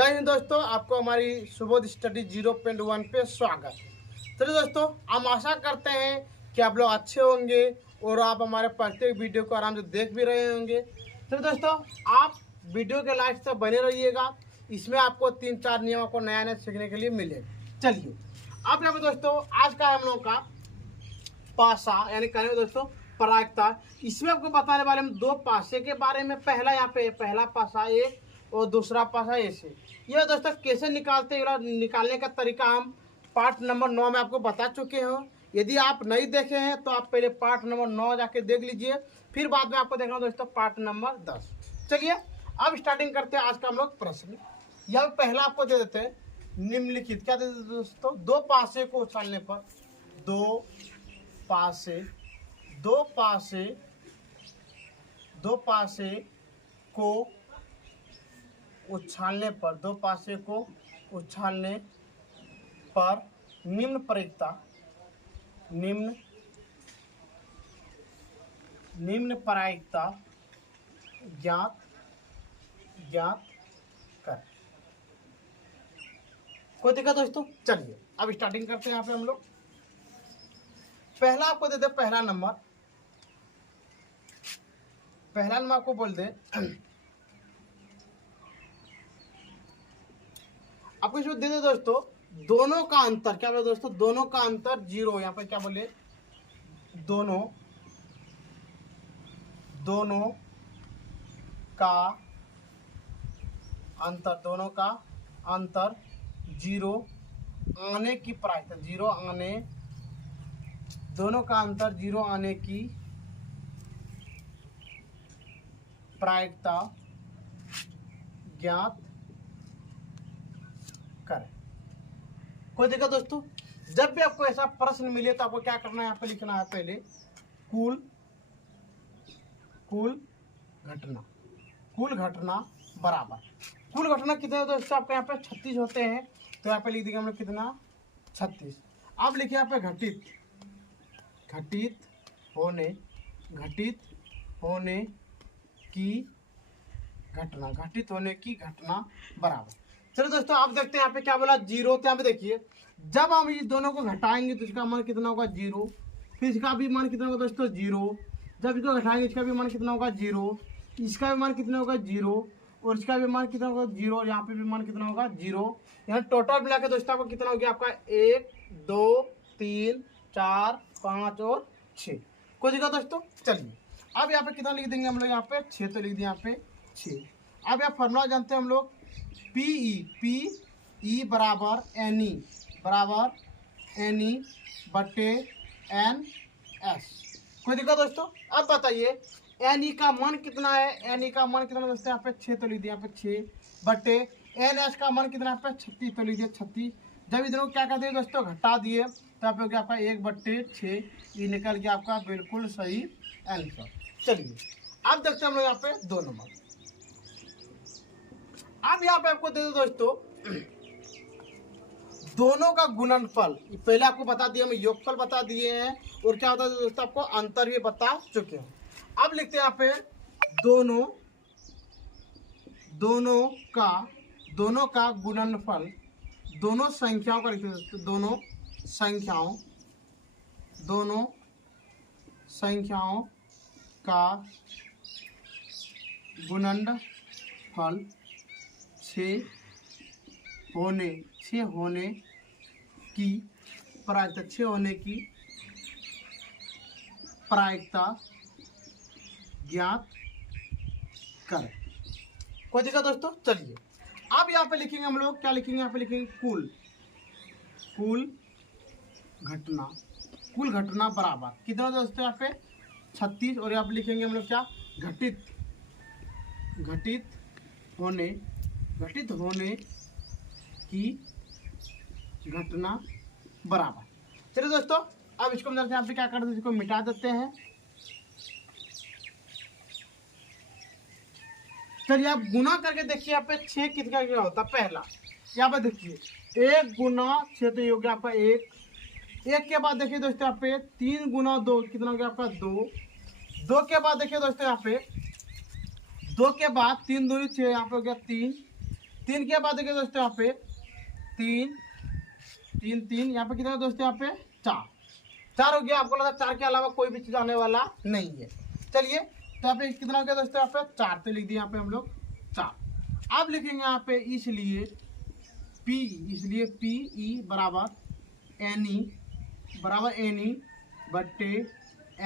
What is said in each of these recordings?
जय हिंद दोस्तों, आपको हमारी सुबोध स्टडी 0.1 पे स्वागत। चलिए दोस्तों, हम आशा करते हैं कि आप लोग अच्छे होंगे और आप हमारे प्रत्येक वीडियो को आराम से देख भी रहे होंगे। चलिए दोस्तों, आप वीडियो के लास्ट तक बने रहिएगा। इसमें आपको 3-4 नियम को नया नया सीखने के लिए मिलेगा। चलिए आप यहाँ पे दोस्तों, आज का हम लोग का पासा यानी कहने दोस्तों प्रायिकता। इसमें आपको बताने वाले हम दो पासे के बारे में। पहला यहाँ पे पहला पासा ए और दूसरा पासा ऐसे। ये दोस्तों कैसे निकालते हैं, निकालने का तरीका हम पार्ट नंबर 9 में आपको बता चुके हैं। यदि आप नहीं देखे हैं तो आप पहले पार्ट नंबर 9 जाके देख लीजिए, फिर बाद में आपको देखना दोस्तों पार्ट नंबर 10। चलिए अब स्टार्टिंग करते हैं आज का हम लोग प्रश्न। यह पहला आपको दे देते हैं निम्नलिखित। क्या दे देते दोस्तों? दो पासे को उछालने पर दो पासे को उछालने पर निम्न प्रायिकता ज्ञात कर। कोई दिक्कत दोस्तों? चलिए अब स्टार्टिंग करते हैं। यहाँ पे हम लोग पहला आपको देते पहला नंबर आपको बोल दे आपको इसमें दे दे दोस्तों दोनों का अंतर। क्या बोले दोस्तों? दोनों का अंतर 0। यहाँ पे क्या बोले? दोनों का अंतर 0 आने की प्रायिकता। दोनों का अंतर 0 आने की प्रायिकता ज्ञात करें। कोई देखा दोस्तों, जब भी आपको ऐसा प्रश्न मिले तो आपको क्या करना है? यहाँ पे लिखना है पहले कुल घटना बराबर। कुल घटना कितने दोस्तों? आपके यहाँ पे 36 होते हैं, तो यहाँ पे लिख देंगे हम लोग कितना? 36। अब लिखिए यहाँ पे घटित होने की घटना बराबर। चलो दोस्तों, आप देखते हैं यहाँ पे क्या बोला? 0। तो यहाँ पे देखिए, जब हम इस दोनों को घटाएंगे तो इसका मान कितना होगा? 0। फिर इसका भी मान कितना होगा दोस्तों? 0। जब इसको घटाएंगे इसका भी मान कितना होगा? 0। इसका भी मान कितना होगा? 0। और इसका भी मान कितना होगा? 0। यहाँ पे भी मान कितना होगा? 0। यहाँ टोटल मिला के दोस्तों आपको कितना हो गया? आपका 1 2 3 4 5 और 6। कोई दिक्कत दोस्तों? चलिए अब यहाँ पे कितना लिख देंगे हम लोग? यहाँ पे 6 तो लिख दिए यहाँ पे 6। अब यहाँ फॉर्मूला जानते हैं हम लोग PE बराबर NE बटे NS। कोई दिक्कत दोस्तों? अब बताइए NE का मान कितना है? NE का मान कितना दोस्तों? यहाँ पे 6 तो लिख दिया यहाँ पे 6 बटे NS का मान कितना? यहाँ पे 36 तो लिख दिया 36। जब इधर को क्या कर दिए दोस्तों? घटा दिए तो यहाँ पे हो गया आपका 1/6। ये निकल गया आपका बिल्कुल सही आंसर। चलिए अब देखते हैं हम लोग यहाँ पे 2 नंबर। अब यहाँ पे आपको दे दो दोस्तों दोनों का गुणनफल। पहले आपको बता दिया, हम योगफल बता दिए हैं और क्या होता है दोस्तों आपको अंतर भी बता चुके हैं। अब लिखते हैं यहाँ पे दोनों का गुणनफल। दोनों संख्याओं का लिखते हैं दोस्तों। दोनों संख्याओं का गुणनफल 6 होने की प्रायिकता ज्ञात करें। कोई दिक्कत दोस्तों? चलिए अब यहाँ पे लिखेंगे हम लोग, क्या लिखेंगे? यहाँ पे लिखेंगे कुल घटना बराबर कितना दोस्तों? यहाँ पे 36। और यहाँ पे लिखेंगे हम लोग क्या? घटित होने की घटना बराबर। चलिए दोस्तों, अब इसको हम यहाँ पे क्या करते हैं? इसको मिटा देते हैं। चलिए आप गुना करके देखिए यहाँ पे 6 कितना क्या होता है? पहला यहाँ पे देखिए 1 गुना 6 तो ये हो गया आपका 1। 1 के बाद देखिए दोस्तों यहाँ पे 3 गुना 2 कितना हो गया आपका? 2। 2 के बाद देखिए दोस्तों यहाँ पे 2 के बाद 3 दूनी 6, यहाँ पे हो गया 3। 3 के बाद देखिए दोस्तों यहाँ पे 3 3 3, यहाँ पे कितना दोस्तों यहाँ पे 4 4 हो गया। आपको लगा 4 के अलावा कोई भी चीज आने वाला नहीं है। चलिए तो यहाँ पे कितना हो गया दोस्तों यहाँ पे 4, तो लिख दिए यहाँ पे हम लोग 4। अब लिखेंगे यहाँ पे इसलिए पी ई बराबर एन ई बट्टे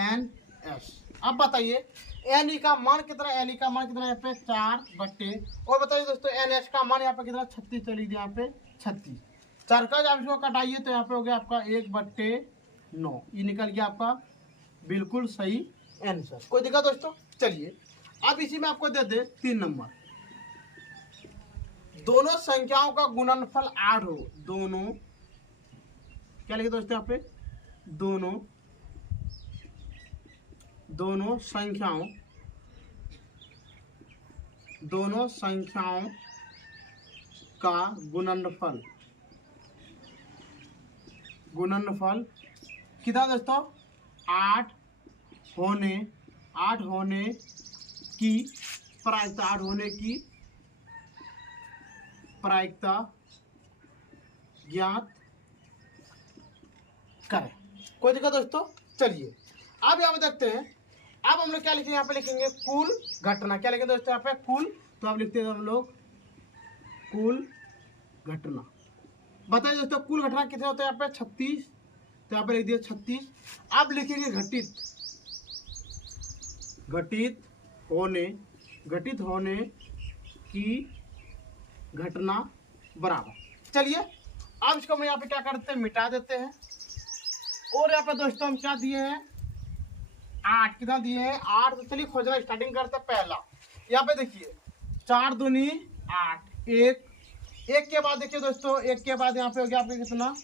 एन एस। अब बताइए एन ई का मान कितना, एन ई का मान कितना यहाँ पे 4 बट्टे, और बताइए दोस्तों एन एस का मान यहाँ पे कितना 36, तो लिख दिया यहाँ पे 36। 4 का जब इसको कटाइए तो यहाँ पे हो गया आपका 1/9, ये निकल गया आपका बिल्कुल सही आंसर। कोई दिक्कत दोस्तों? चलिए अब इसी में आपको दे दे 3 नंबर, दोनों संख्याओं का गुणनफल 8 हो। दोनों क्या लिखे दोस्तों यहाँ पे, दोनों संख्याओं का गुणनफल कितना दोस्तों 8 होने की प्रायिकता ज्ञात करें। कोई दिक्कत दोस्तों? चलिए अब यहाँ पे देखते हैं। अब हम लोग क्या लिखेंगे, यहाँ पे लिखेंगे कुल घटना। क्या लिखेंगे दोस्तों यहाँ पे कुल, तो आप लिखते हैं हम लोग कुल घटना। बताइए दोस्तों कुल घटना कितने होते हैं यहाँ पे 36, तो यहाँ पे लिख दिया 36। अब लिखेंगे घटित होने की घटना बराबर। चलिए अब इसको हम यहाँ पे क्या करते हैं, मिटा देते हैं। और यहाँ पे दोस्तों हम क्या दिए हैं 8, कितना दिए हैं 8। तो चलिए खोजना स्टार्टिंग करते हैं। पहला यहाँ पे देखिए 4 दूनी 8, एक के बाद देखिए दोस्तों, एक के बाद यहाँ पे हो गया आपका कितना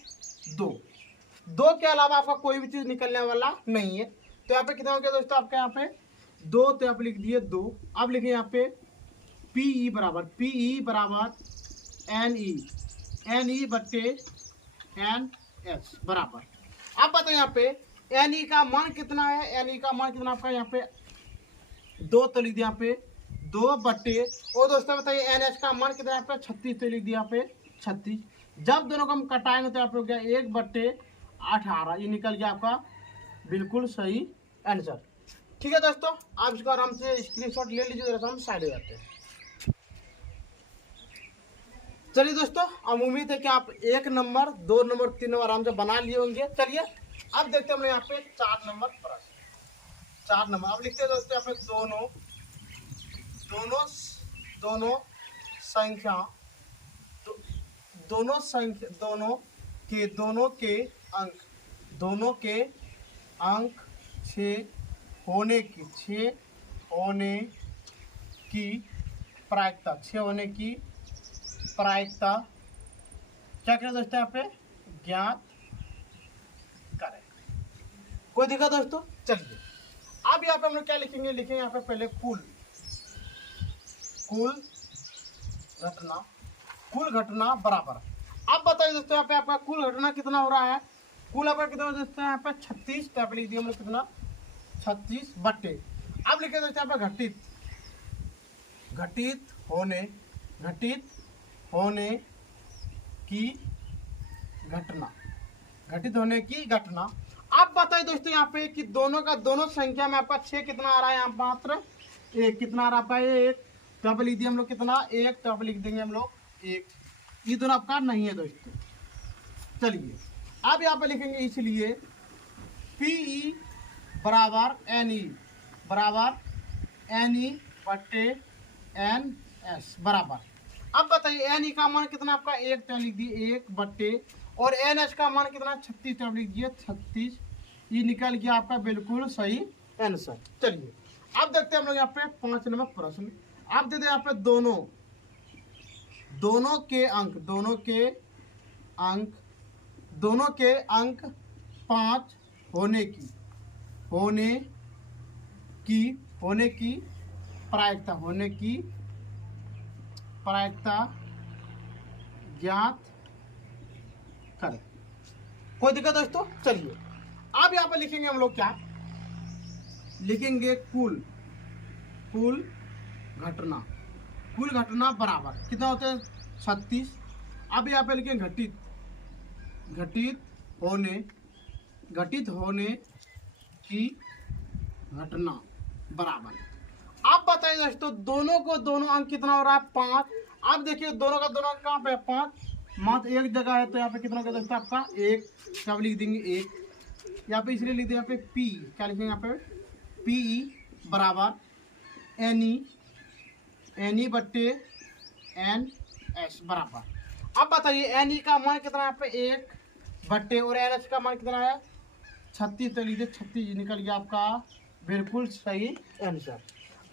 2 के अलावा आपका कोई भी चीज निकलने वाला नहीं है। तो यहाँ पे कितना हो गया दोस्तों आपके यहाँ पे 2, तो यहाँ पे लिख दिए 2। अब लिखिए यहाँ पे पी ई बराबर एन ई बट्टे एन एस बराबर। अब बताओ यहाँ पे एन ई का मान कितना है, एन ई का मान कितना आपका यहाँ पे 2, तो लिख दिया यहाँ पे 2 बट्टे, और दोस्तों बताइए एन एस का मान कितना है आपका 36, तो लिख दिया यहाँ पे 36। जब दोनों को हम कटाएंगे तो यहाँ पे हो गया 1/18, ये निकल गया आपका बिल्कुल सही आंसर। ठीक है दोस्तों, आप इसको आराम से स्क्रीनशॉट ले लीजिए, हम साइड हो जाते हैं। चलिए दोस्तों अब उम्मीद है कि आप 1 नंबर 2 नंबर 3 नंबर आराम से बना लिए होंगे। चलिए अब देखते हैं हम यहाँ पे 4 नंबर प्रश्न। 4 नंबर अब लिखते हैं दोस्तों यहाँ पे दोनों के अंक 6 होने की प्रायिकता क्या करें दोस्तों यहाँ पे ज्ञात करें। कोई दिक्कत दोस्तों? चलिए अब यहाँ पे हम लोग क्या लिखेंगे यहाँ पे पहले कुल घटना बराबर। अब बताइए दोस्तों यहाँ पे आपका कुल घटना कितना हो रहा है, कुल आपका कितना दोस्तों यहाँ पे 36, तो आप लिख दिए हम लोग कितना 36 बट्टे। अब लिखे दोस्तों यहाँ पे घटित होने की घटना। अब बताइए दोस्तों यहाँ पे कि दोनों संख्या में आपका 6 कितना आ रहा है, यहाँ मात्र 1 कितना आ रहा है आपका 1, तो यहाँ पे लिख दिए हम लोग कितना 1, तो यहाँ पे लिख देंगे हम लोग 1। ये दोनों आपका नहीं है दोस्तों। चलिए अब यहाँ पे लिखेंगे इसलिए पी ई बराबर एन ई बट्टे एन एस बराबर। अब बताइए एन ई का मान कितना आपका 1, तो लिख दिए 1 बट्टे, और एन एच का मान कितना 36, तो लिख दिए 36। ये निकल गया आपका बिल्कुल सही आंसर। चलिए अब देखते हैं हम लोग यहाँ पे 5 नंबर प्रश्न। अब देते हैं यहाँ पे दोनों के अंक 5 होने की प्रायिकता ज्ञात करें। कोई दिक्कत दोस्तों? चलिए अब यहाँ पे लिखेंगे हम लोग क्या लिखेंगे कुल घटना बराबर कितना होते हैं 36। अब यहाँ पे लिखेंगे घटित, घटित होने की घटना बराबर। अब बताइए दोस्तों, दोनों को दोनों अंक कितना हो रहा है 5। अब देखिए दोनों का दोनों अंक कहाँ पे 5, मात्र एक जगह है, तो यहाँ पे कितना हो गया दोस्तों आपका 1। क्या लिख देंगे 1, यहाँ पे इसलिए लिख दें यहाँ पे P, क्या लिखेंगे यहाँ पे PE बराबर NE बट्टे NS बराबर। अब बताइए NE का मान कितना है यहाँ पे 1 बट्टे, और NS का मान कितना है 36, तो लीजिए 36 निकल गया आपका बिल्कुल सही आंसर।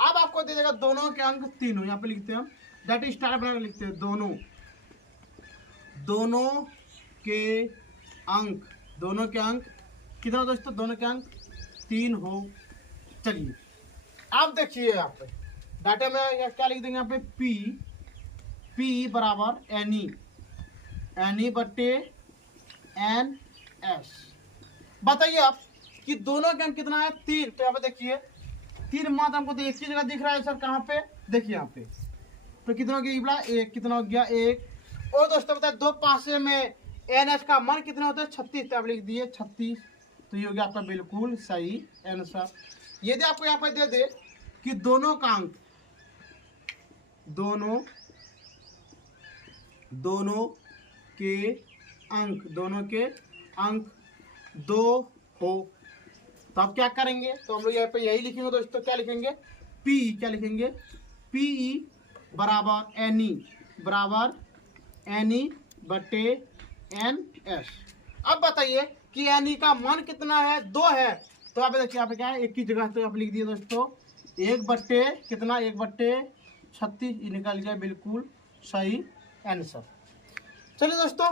अब आपको दे देगा दोनों के अंक 3 हो, यहाँ पे लिखते हैं हम, दैट इज स्टार बनाकर लिखते हैं दोनों के अंक कितना दोस्तों, दोनों के अंक 3 हो। चलिए अब देखिए यहाँ पे डाटा में क्या लिख देंगे यहाँ पे P बराबर NE बट्टे NS। बताइए आप कि दोनों के अंक कितना है 3, तो यहाँ पे देखिए 3 मात्र हमको तो एक ही जगह दिख रहा है सर, कहाँ पे देखिए यहाँ पे, तो कितना हो गया 1, कितना हो गया 1। और दोस्तों बताए दो पासे में NS का मान कितना होता है 36, तो आप लिख दिए 36, तो ये हो गया आपका बिल्कुल सही आंसर। यदि आपको यहाँ पे दे दे कि दोनों का अंक दोनों के अंक 2 हो, तो आप क्या करेंगे, तो हम लोग यहाँ पे यही लिखेंगे दोस्तों, क्या लिखेंगे क्या लिखेंगे PE बराबर NE बट्टे NS। अब बताइए कि NE का मान कितना है 2 है, तो आप देखिए यहाँ पे क्या है एक की जगह, तो आप लिख दिए दोस्तों 1 बट्टे कितना 1 बट्टे 36 निकल गया बिल्कुल सही आंसर। चलिए दोस्तों,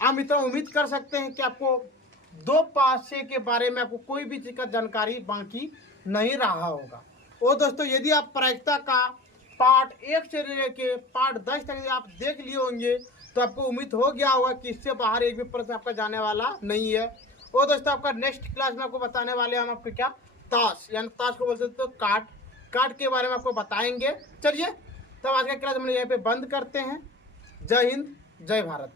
हम इतना उम्मीद कर सकते हैं कि आपको दो पासे के बारे में आपको कोई भी चीज का जानकारी बाकी नहीं रहा होगा। और दोस्तों यदि आप प्रायिकता का पार्ट 1 से लेके पार्ट 10 तक आप देख लिए होंगे, तो आपको उम्मीद हो गया होगा कि इससे बाहर एक भी प्रश्न आपका जाने वाला नहीं है। और दोस्तों आपका नेक्स्ट क्लास में आपको बताने वाले हम आपको क्या ताश, यानी ताश को बोलते हैं तो कार्ड के बारे में आपको बताएंगे। चलिए तब आज का क्लास हम यहाँ पे बंद करते हैं। जय हिंद, जय भारत।